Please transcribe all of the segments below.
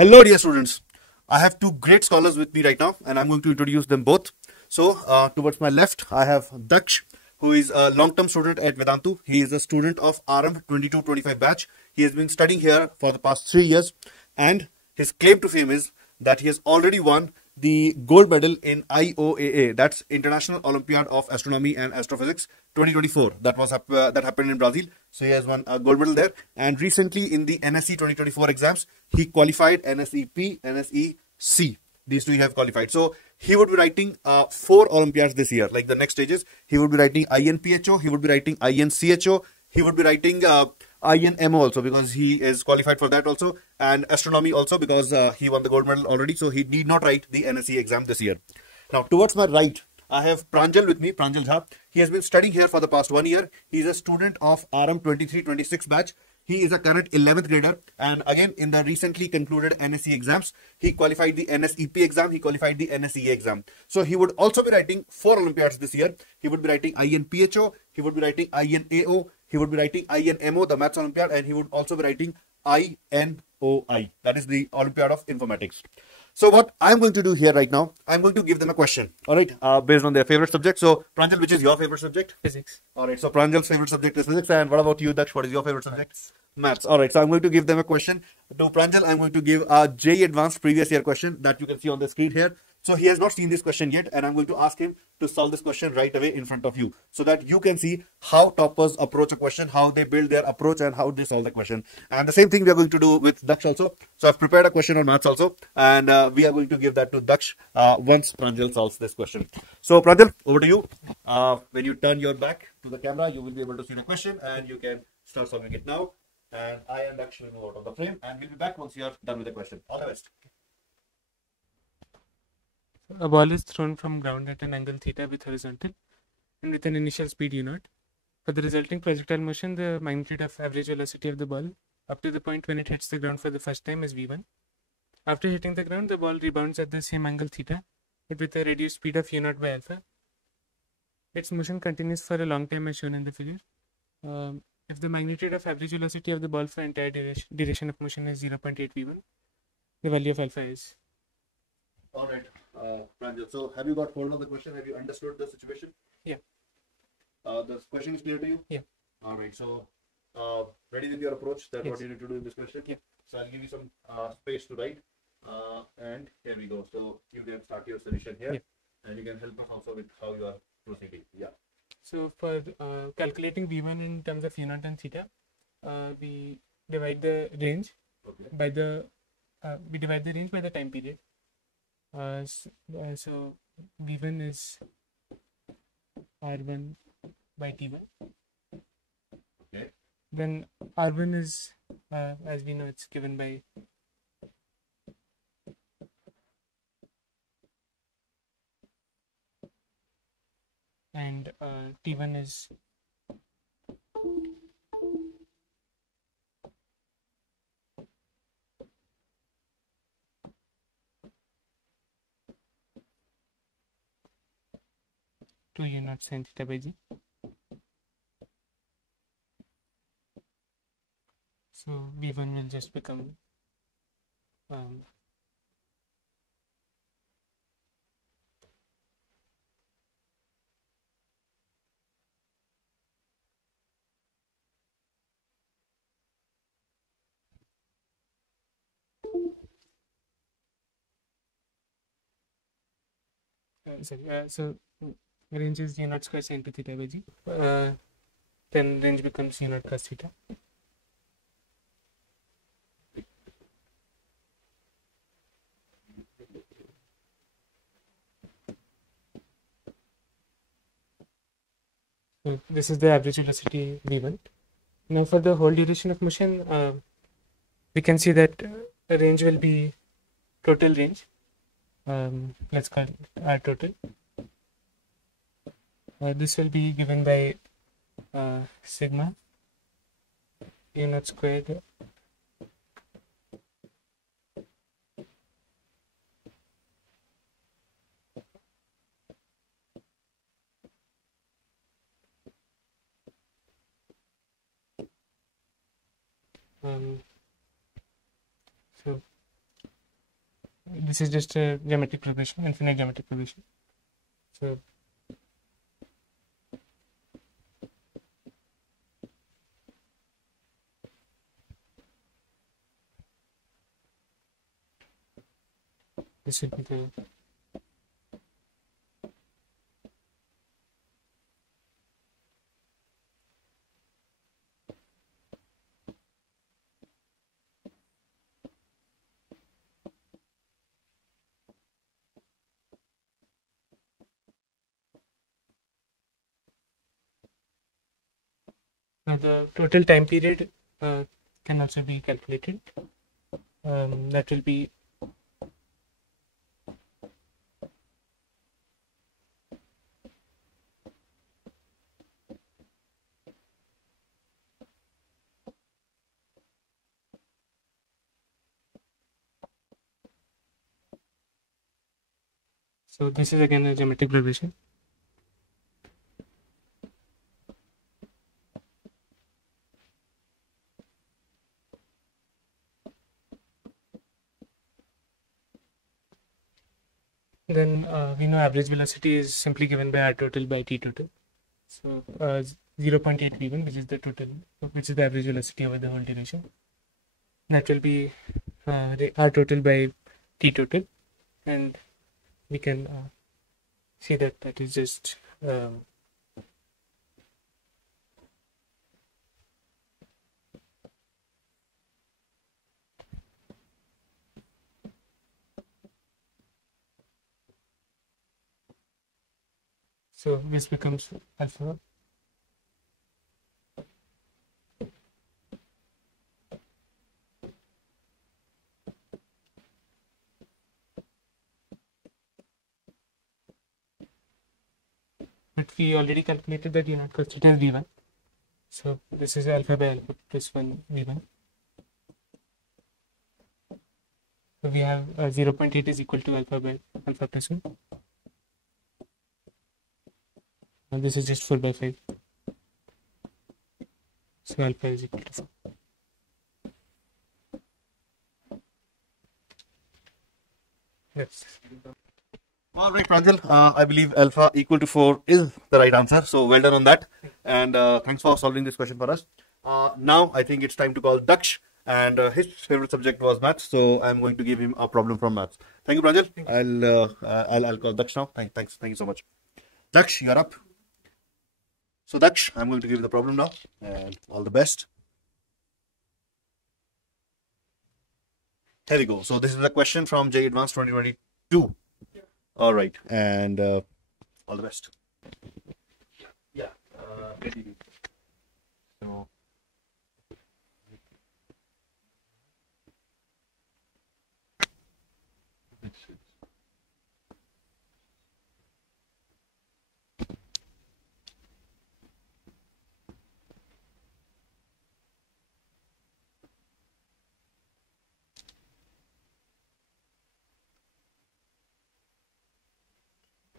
Hello, dear students. I have two great scholars with me right now, and I'm going to introduce them both. So, towards my left, I have Daksh, who is a long-term student at Vedantu. He is a student of RM 22-25 batch. He has been studying here for the past 3 years, and his claim to fame is that he has already won the gold medal in IOAA, that's International Olympiad of Astronomy and Astrophysics 2024. That happened in Brazil. So he has won a gold medal there. And recently in the NSE 2024 exams, he qualified NSEP, NSEC. These two he have qualified. So he would be writing 4 Olympiads this year, like the next stages. He would be writing INPHO, he would be writing INCHO, he would be writing INMO also because he is qualified for that also, and astronomy also because he won the gold medal already, so he need not write the NSE exam this year. Now towards my right, I have Pranjal with me, Pranjal Jha. He has been studying here for the past 1 year. He is a student of RM 23-26 batch. He is a current 11th grader, and again in the recently concluded NSE exams, he qualified the NSEP exam, he qualified the NSEA exam. So he would also be writing 4 Olympiads this year. He would be writing INPHO, he would be writing INAO, he would be writing INMO, the Maths Olympiad, and he would also be writing INOI, that is the Olympiad of Informatics. So what I'm going to do here right now, I'm going to give them a question, all right, based on their favorite subject. So Pranjal, which is your favorite subject? Physics. All right, so Pranjal's favorite subject is physics, and what about you, Daksh? What is your favorite subject? Maths. All right, so I'm going to give them a question. To Pranjal, I'm going to give a JEE Advanced previous year question that you can see on the screen here. So he has not seen this question yet, and I'm going to ask him to solve this question right away in front of you so that you can see how toppers approach a question, how they build their approach, and how they solve the question. And the same thing we are going to do with Daksh also. So I've prepared a question on maths also, and we are going to give that to Daksh once Pranjal solves this question. So Pranjal, over to you. When you turn your back to the camera, you will be able to see the question, and you can start solving it now. And I and Daksh will move out of the frame, and we'll be back once you are done with the question. All the best. A ball is thrown from ground at an angle theta with horizontal and with an initial speed u0. For the resulting projectile motion, the magnitude of average velocity of the ball up to the point when it hits the ground for the first time is v1. After hitting the ground, the ball rebounds at the same angle theta, but with a reduced speed of u0 by alpha. Its motion continues for a long time as shown in the figure. If the magnitude of average velocity of the ball for entire duration of motion is 0.8 v1, the value of alpha is. All right, Pranjal. So, have you got hold of the question? Have you understood the situation? Yeah. The question is clear to you? Yeah. All right. So, ready with your approach? That's Yes. what you need to do in this question? Yeah. So, I'll give you some space to write. And here we go. So, you can start your solution here. Yeah. And you can help us also with how you are proceeding. Yeah. So, for calculating v1 in terms of u0 and theta, we divide the range by the time period. So v1 is r1 by t1. Okay. Then r1 is, as we know, it's given by and t1 is to u0 sin theta by g. So v1 will just become so range is u0 square sin theta by g. Then range becomes u0 cos theta. So this is the average velocity v1. Now for the whole duration of motion, we can see that range will be total range. Let's call it r total. This will be given by sigma u0 squared so this is just a geometric progression, infinite geometric progression. So this would be the now the total time period can also be calculated. That will be so this is again a geometric progression. Then we know average velocity is simply given by r total by t total. So 0.8 v1, which is the total, which is the average velocity over the whole duration. That will be r total by t total, and we can see that that is just so this becomes alpha. But we already calculated that unit constant as v1. So this is alpha by alpha plus 1 v1. So we have 0.8 is equal to alpha by alpha plus 1. And this is just 4 by 5. So alpha is equal to 4. Yes. All right, Pranjal, I believe alpha equal to 4 is the right answer. So well done on that. And thanks for solving this question for us. Now I think it's time to call Daksh. And his favorite subject was maths. So I'm going to give him a problem from maths. Thank you, Pranjal. I'll call Daksh now. Thanks. Thank you so much. Daksh, you're up. So Daksh, I'm going to give you the problem now. And all the best. Here we go. So this is a question from JEE Advanced 2022. All right, and all the best. Yeah, so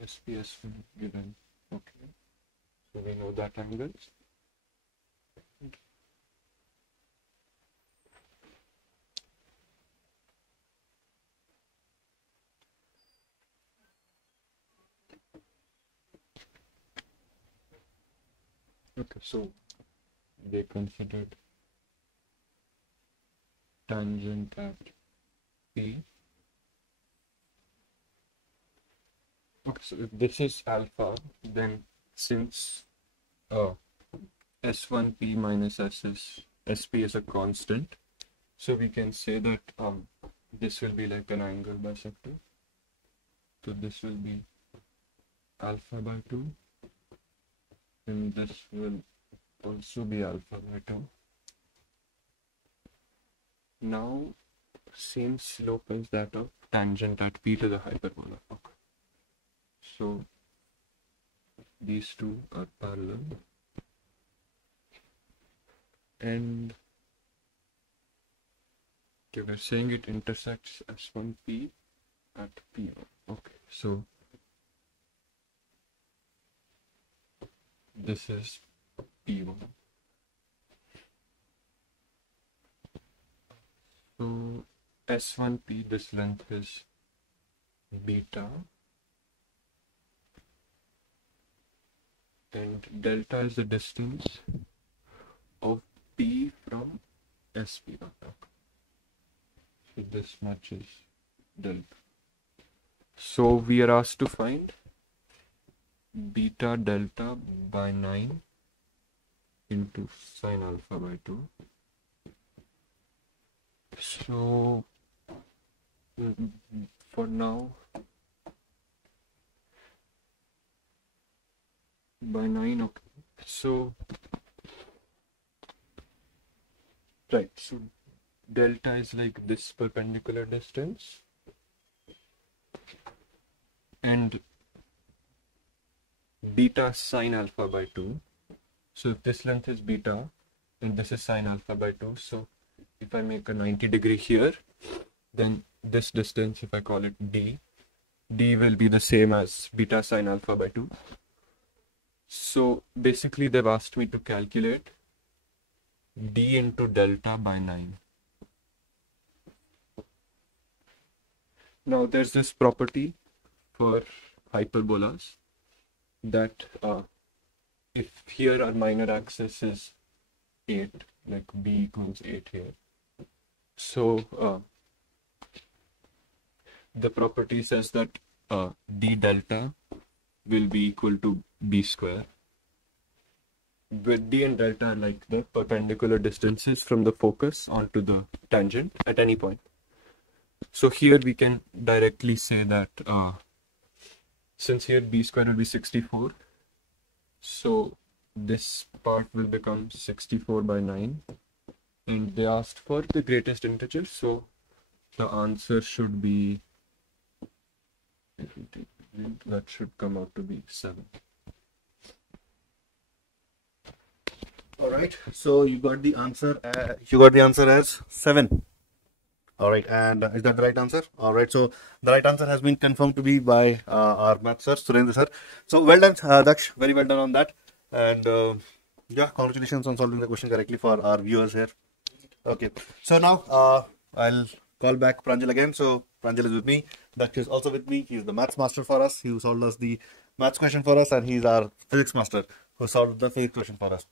SPS given. Okay, so we know that angle. Okay, so they considered tangent at P. Okay, so if this is alpha, then since S1P minus S is SP is a constant, so we can say that this will be like an angle bisector. So this will be alpha by 2, and this will also be alpha by 2. Now, same slope as that of tangent at P to the hyperbola. Okay. So these two are parallel, and okay, we're saying it intersects S1P at P1. Okay, so this is P1. So S1P, this length is beta, and delta is the distance of P from SP. So this much is delta. So we are asked to find beta delta by 9 into sine alpha by 2. So for now, by 9, okay. So, right, so delta is like this perpendicular distance, and beta sine alpha by 2. So if this length is beta, and this is sine alpha by 2, so if I make a 90-degree here, then this distance, if I call it d will be the same as beta sine alpha by 2. So basically they've asked me to calculate d into delta by 9. Now there's this property for hyperbolas that if here our minor axis is 8, like b equals 8 here, so the property says that d delta will be equal to b square, where d and delta are like the perpendicular distances from the focus onto the tangent at any point. So here we can directly say that since here b square will be 64, so this part will become 64 by 9, and they asked for the greatest integer, so the answer should be, if we take that, should come out to be 7. All right, so you got the answer. You got the answer as 7. All right, and is that the right answer? All right, so the right answer has been confirmed to be by our math sir, Surendra sir. So well done, Daksh. Very well done on that. And yeah, congratulations on solving the question correctly for our viewers here. Okay, so now I'll call back Pranjal again. So Pranjal is with me. Daksh is also with me. He's the maths master for us. He solved us the maths question for us, and he's our physics master who solved the physics question for us.